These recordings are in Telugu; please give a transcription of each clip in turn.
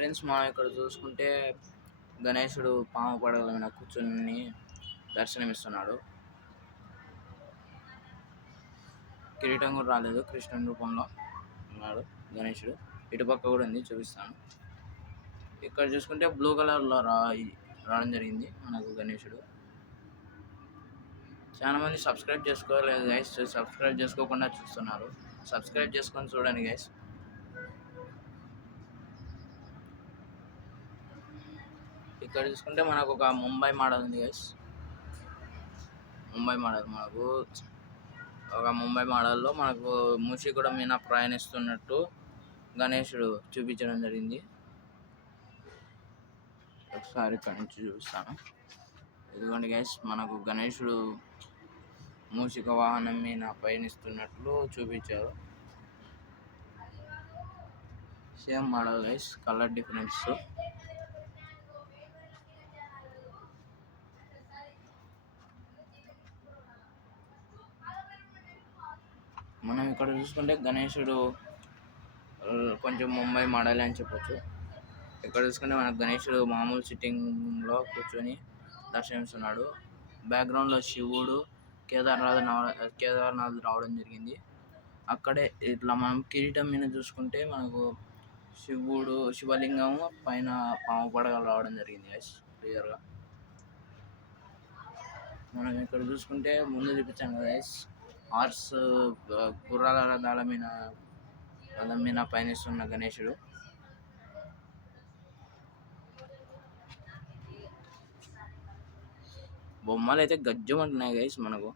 ఫ్రెండ్స్ మనం ఇక్కడ చూసుకుంటే గణేశుడు పాము పడగల మీద కూర్చొని దర్శనమిస్తున్నాడు. కిరీటం కూడా రాలేదు, కృష్ణుని రూపంలో ఉన్నాడు గణేశుడు. ఇటుపక్క కూడా ఉంది, చూపిస్తాను. ఇక్కడ చూసుకుంటే బ్లూ కలర్లో రావడం జరిగింది మనకు గణేశుడు. చాలా మంది సబ్స్క్రైబ్ చేసుకోలేదు గైస్, సబ్స్క్రైబ్ చేసుకోకుండా చూస్తున్నారు. సబ్స్క్రైబ్ చేసుకొని చూడండి గైస్. ఇక్కడ చూసుకుంటే మనకు ఒక ముంబై మోడల్ ఉంది గైస్. ముంబై మోడల్ మనకు ఒక ముంబై మోడల్లో మనకు మూషికుడ మీద ప్రయాణిస్తున్నట్టు గణేశుడు చూపించడం జరిగింది. ఒకసారి ఇక్కడ నుంచి చూపిస్తాను. ఇదిగోండి గైస్, మనకు గణేశుడు మూషిక వాహనం మీద పయనిస్తున్నట్లు చూపించారు. Same model guys, colour difference. మనం ఇక్కడ చూసుకుంటే గణేశుడు కొంచెం ముంబై మోడల్ అని చెప్పొచ్చు. ఇక్కడ చూసుకుంటే మనకు గణేశుడు మామూలు సిట్టింగ్లో కూర్చొని దర్శనమిస్తున్నాడు. బ్యాక్గ్రౌండ్లో శివుడు కేదార్నాథ్ రావడం జరిగింది. అక్కడే ఇట్లా మనం కిరీటం మీద చూసుకుంటే మనకు శివలింగం పైన పాము పడగలు రావడం జరిగింది గైస్ క్లియర్గా. మనం ఇక్కడ చూసుకుంటే ముందు చూపించాం కదా గైస్, హార్స్ గుర్రాల రథాల మీద పయనిస్తున్న గణేశుడు. బొమ్మలు అయితే గజ్జమంటున్నాయి గైస్ మనకు.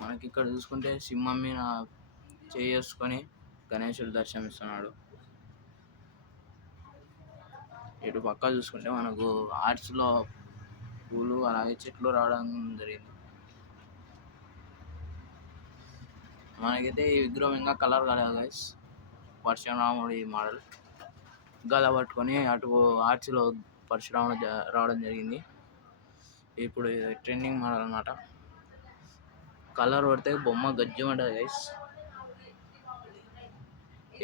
మనకి ఇక్కడ చూసుకుంటే సింహం మీద చేసుకొని గణేశుడు దర్శనమిస్తున్నాడు. ఇటు పక్క చూసుకుంటే మనకు ఆర్ట్స్లో పూలు అలాగే చెట్లు రావడం జరిగింది. మనకైతే ఈ విగ్రహం ఇంకా కలర్ కాలేదు గైస్. పరశురాముడి మోడల్ గద పట్టుకొని అటు ఆర్ట్స్లో పరశురాముడు రావడం జరిగింది. ఇప్పుడు ట్రెండింగ్ మోడల్ అన్నమాట. కలర్ పడితే బొమ్మ గజ్జమంటది గైస్.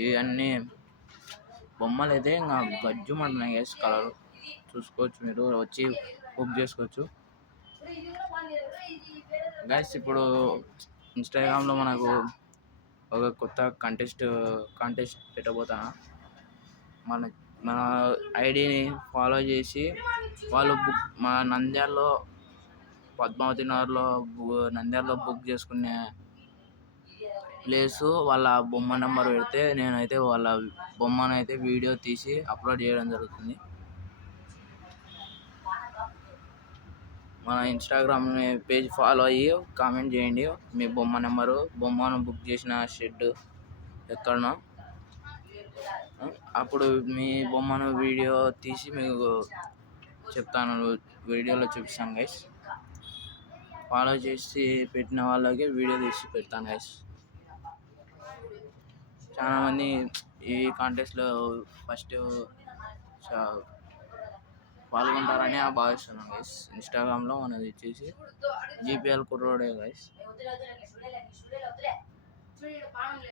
ఇవన్నీ బొమ్మలు అయితే ఇంకా గజ్జమంటున్నాయి గైస్. కలర్ చూసుకోవచ్చు, మీరు వచ్చి బుక్ చేసుకోవచ్చు గైస్. ఇప్పుడు ఇన్స్టాగ్రామ్లో మనకు ఒక కొత్త కాంటెస్ట్ పెట్టబోతాను. మన ఐడిని ఫాలో చేసి వాళ్ళు మా నంద్యాలలో పద్మావతి నగర్లో నంద్యాలలో బుక్ చేసుకునే ప్లేసు వాళ్ళ బొమ్మ నెంబర్ పెడితే నేనైతే వాళ్ళ బొమ్మను అయితే వీడియో తీసి అప్లోడ్ చేయడం జరుగుతుంది. మన ఇన్స్టాగ్రామ్ పేజ్ ఫాలో అయ్యి కామెంట్ చేయండి మీ బొమ్మ నెంబరు, బొమ్మను బుక్ చేసిన షెడ్ ఎక్కడనో. అప్పుడు మీ బొమ్మను వీడియో తీసి మీకు చెప్తాను, వీడియోలో చూపిస్తాను గైస్. ఫాలో చేసి పెట్టిన వాళ్ళకి వీడియో తీసి పెడతాను గైస్. చాలామంది ఈ కాంటెస్ట్లో ఫస్ట్ పాల్గొంటారని భావిస్తున్నాను గైస్. ఇన్స్టాగ్రామ్లో మనది వచ్చేసి జీపీఎల్ కుర్రోడే గైస్.